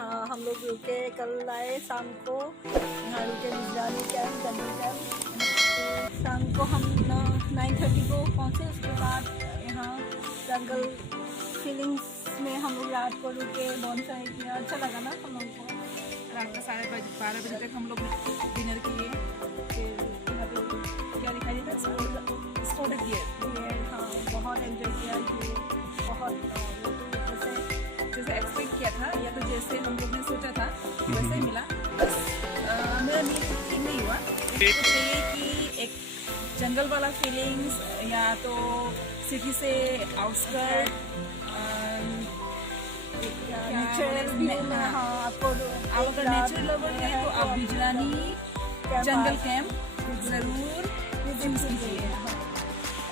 यहाँ हम लोग रुके, कल आए शाम को, यहाँ रुके बिजरानी कैंप, जंगल कैंप। शाम को हम 9:30 को पहुँचे। उसके बाद यहाँ जंगल फीलिंग्स में हम लोग रात को रुके, बॉनसाई किया। अच्छा लगा ना हम लोग को। रात का 12:30 बजे तक हम लोग डिनर किए। फिर क्या दिखाई देता स्पोर्टेड गियर। हाँ, बहुत एंजॉय किया कि बहुत जैसे एक्सपेक्ट किया था या तो जैसे हम लोग ने सोचा था वैसे ही मिला। बस मेरा मील ठीक नहीं हुआ। इसको चाहिए कि एक जंगल वाला फीलिंग्स या तो सिटी से आउटस्कर्ट आप अगर नेचर लवर है तो आप बिजरानी जंगल कैंप ज़रूर विजिट कीजिए।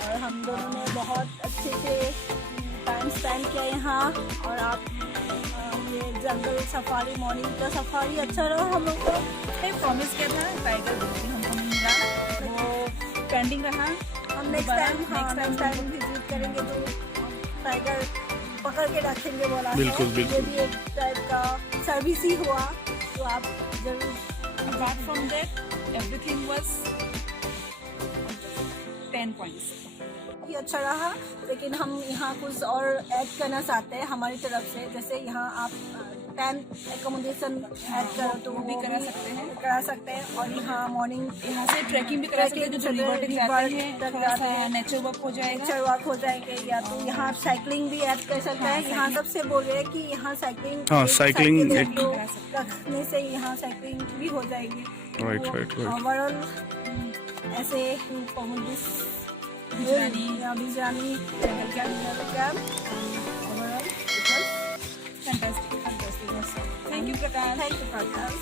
और हम दोनों ने बहुत अच्छे से टाइम स्पेंड किया यहाँ। और आप ये जंगल सफारी, मॉर्निंग का सफारी अच्छा रहा हम लोग को। प्रॉमिस किया था टाइगर हमको मिला, वो पेंडिंग रहा। हम नेक्स्ट टाइम विजिट करेंगे तो टाइगर पकड़ के रखेंगे बोला। बिल्कुल है। बिल्कुल। ये भी एक टाइप का सर्विस ही हुआ, तो आप जरूर। Apart from that everything was 10 points. ये अच्छा रहा, लेकिन हम यहाँ कुछ और ऐड करना चाहते हैं हमारी तरफ से। जैसे यहाँ आप टेंट एकोमोडेशन ऐड करो तो वो भी करा सकते हैं। और यहाँ मॉर्निंग यहाँ से ट्रैकिंग भी करा सकते हैं, जो रिवर तक जाते हैं, नेचर वॉक हो जाएगा। या तो यहाँ साइकिलिंग भी ऐड कर सकते हैं। यहाँ सबसे बोल रहे हैं कि यहाँ साइकिलिंग साइकिलिंग रखने से यहाँ साइकिलिंग भी हो जाएगी। राइट। ओवरऑल ऐसे बिजरानी जंगल camp overall fantastic. Thank you Prakash.